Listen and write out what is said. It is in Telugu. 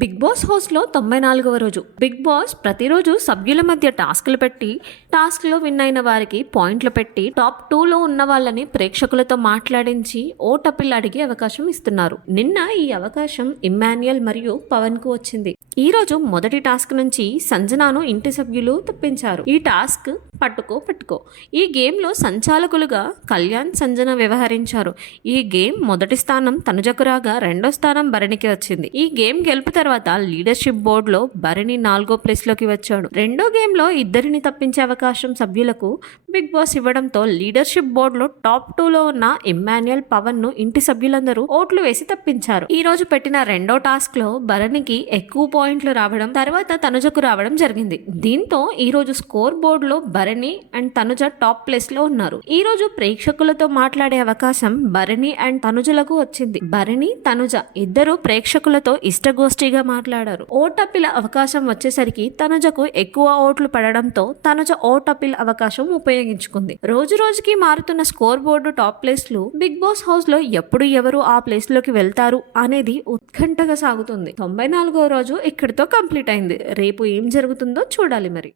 బిగ్ బాస్ హౌస్లో 94వ రోజు. బిగ్ బాస్ ప్రతిరోజు సభ్యుల మధ్య టాస్క్లు పెట్టి, టాస్క్లో విన్ అయిన వారికి పాయింట్లు పెట్టి, టాప్ 2లో ఉన్న వాళ్ళని ప్రేక్షకులతో మాట్లాడించి ఓటపిల్ అడిగే అవకాశం ఇస్తున్నారు. నిన్న ఈ అవకాశం ఇమ్మాన్యుయల్ మరియు పవన్ కు వచ్చింది. ఈ రోజు మొదటి టాస్క్ నుంచి సంజనాను ఇంటి సభ్యులు తప్పించారు. ఈ టాస్క్ పట్టుకో. ఈ గేమ్లో సంచాలకులుగా కళ్యాణ్, సంజన వ్యవహరించారు. ఈ గేమ్ మొదటి స్థానం తనుజకు రాగా రెండో స్థానం భరణికి వచ్చింది. ఈ గేమ్ గెలుపు తర్వాత లీడర్షిప్ బోర్డులో భరణి 4వ ప్లేస్లోకి వచ్చాడు. రెండో గేమ్లో ఇద్దరిని తప్పించే అవకాశం సభ్యులకు బిగ్ బాస్ ఇవ్వడంతో లీడర్షిప్ బోర్డులో టాప్ 2లో ఉన్న ఇమ్మాన్యుయల్, పవన్ ను ఇంటి సభ్యులందరూ ఓట్లు వేసి తప్పించారు. ఈ రోజు పెట్టిన రెండో టాస్క్ లో భరణికి ఎక్కువ పాయింట్లు రావడం, తర్వాత తనుజకు రావడం జరిగింది. దీంతో ఈ రోజు స్కోర్ బోర్డులో Bharani and Tanuja top place లో ఉన్నారు. ఈ రోజు ప్రేక్షకులతో మాట్లాడే అవకాశం భరణి అండ్ తనుజలకు వచ్చింది. భరణి, తనుజ ఇద్దరు ప్రేక్షకులతో ఇష్టగోష్ఠిగా మాట్లాడారు. ఓట్ అప్పీల్ అవకాశం వచ్చేసరికి తనుజకు ఎక్కువ ఓట్లు పడడంతో తనుజ ఓట్ అప్పీల్ అవకాశం ఉపయోగించుకుంది. రోజు రోజుకి మారుతున్న స్కోర్ బోర్డు టాప్ ప్లేస్లు బిగ్ బాస్ హౌస్ లో ఎప్పుడు ఎవరు ఆ ప్లేస్ లోకి వెళ్తారు అనేది ఉత్కంఠగా సాగుతుంది. 94వ రోజు ఇక్కడితో కంప్లీట్ అయింది. రేపు ఏం జరుగుతుందో చూడాలి మరి.